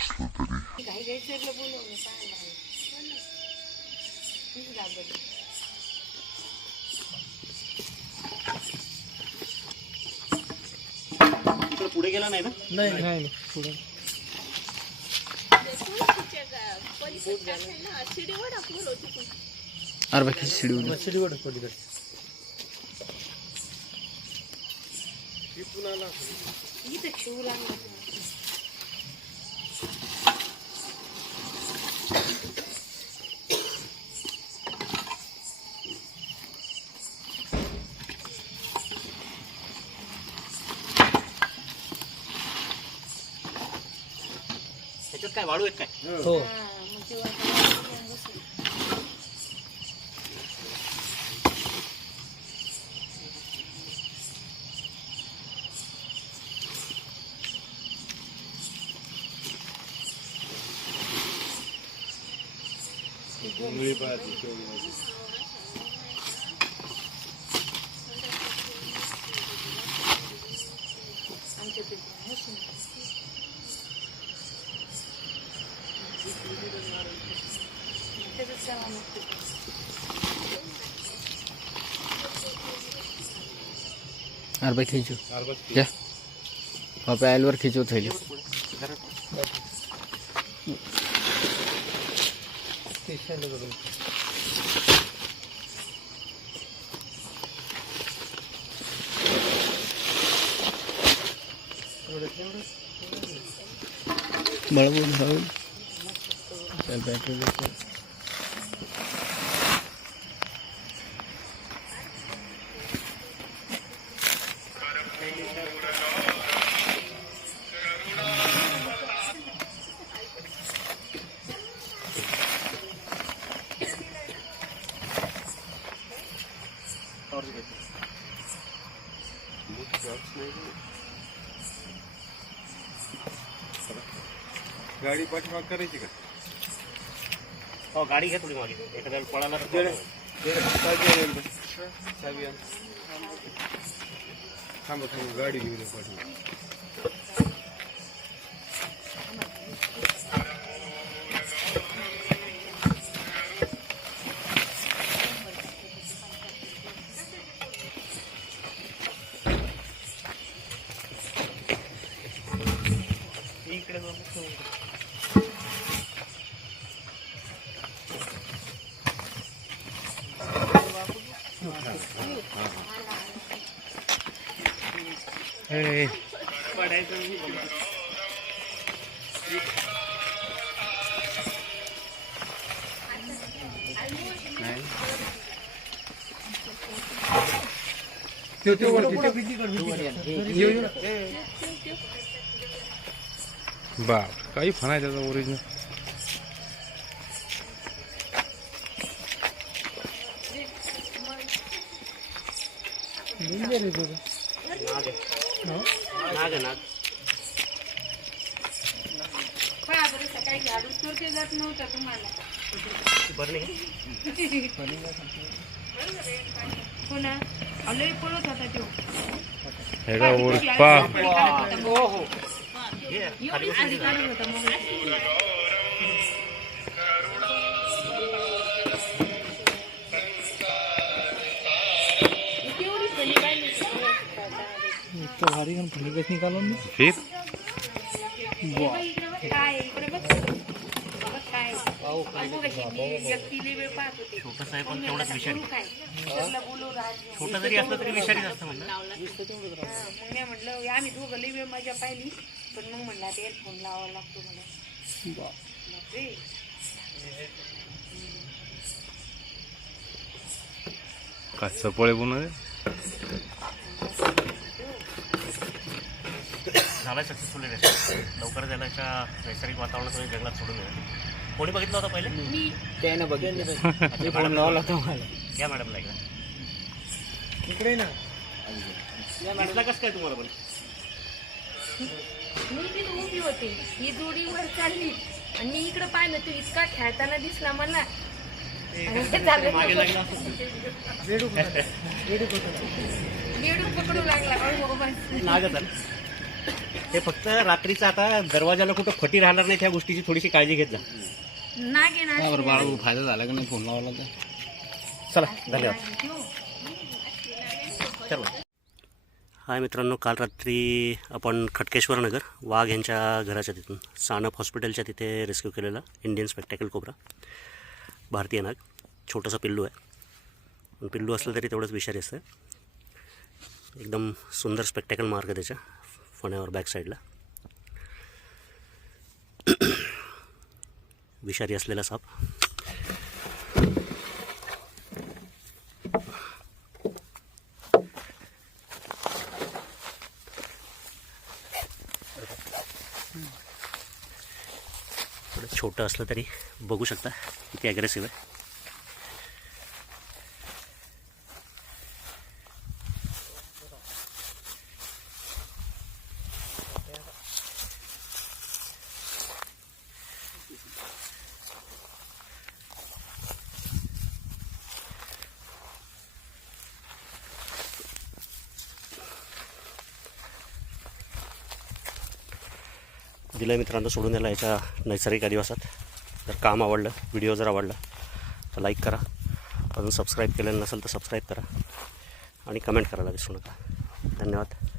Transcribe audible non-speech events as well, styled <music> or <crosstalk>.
नसलं तरी पुढे गेला नाही ना? नाही नाही पुढे. अरे बाकी शिडी उडी. शिडीवर पलीकडे. त्याच्यात काय वाळू आहेत काय हो हा मग त्याच्यात सेवा नसते अरे बाई खिचू। या बापे आयलवर खिचू थैली। ते शाले बघून बॅटरी बिटरी. गाडी पाठीमाग करायची का? हो गाडी घ्या थोडी मागे. एखाद्या पळाला. थांबा थांबा. गाडी घेऊन ये इकडे नाही. त्यो त्यो वरती त्यो किती करतो येऊ बाप काही फणा आहे त्याचा ओरिजिनल तो हेगा ओर पा. भारी गण निकालो मी फिर? छोटा काय इकडे बघ काय कशी पण तेवढंच विषारी. करू जरी असलं तरी विषारीच असतं म्हणलं. म्हटलं आम्ही दोघं लई वेळ मजा पाहिली पण मग म्हणलं आता फोन लावावा लागतो मला बापरे. काय सपळे बनवले झाला सक्सेसफुल लवकरच यालाच्या नैसर्गिक वातावरणात तुम्ही जंगलात सोडून द्या कोणी बघितलं होता पहिले? मी. त्यानं बघितलं. मी <laughs> फोन लावला होता मला. या मॅडमला एकदा इकडे. ना. दिसला कसं काय तुम्हाला पण? मी तिथे उभी होते. ही जोडी वर चालली. आणि मी इकडे पाहिलं तू इतका खेळताना दिसला मला. आणि ते बेडूक पकडू लागला. ते फक्त रात्रीचं आता दरवाजाला कुठं फटी राहणार नाही त्या गोष्टीची थोडीशी काळजी घेत जा. नाग आहे ना काय बरं बाळा फायदा झाला का नाही? फोन लावला तर. चला धन्यवाद. चल. हाय मित्रांनो काल रात्री आपण खटकेश्वर नगर वाघ यांच्या घराच्या तिथून सानप हॉस्पिटलच्या तिथे रेस्क्यू केलेला इंडियन स्पेक्टॅकल कोबरा भारतीय नाग. छोटासा पिल्लू आहे. पण पिल्लू असलं तरी तेवढंच विषारी असतं. एकदम सुंदर स्पेक्टॅकल मार्ग आहे त्याच्या फण्यावर बॅक साईडला विषारी असलेला साप. छोटं असलं तरी बघू शकता. किती ॲग्रेसिव्ह आहे. दिलं मित्रांनो सोडून द्यायला याच्या नैसर्गिक आदिवासात. जर काम आवडलं व्हिडिओ जर आवडला तर लाईक करा. अजून सबस्क्राईब केलेलं नसेल तर सबस्क्राईब करा. आणि कमेंट करायला विसरू नका. धन्यवाद.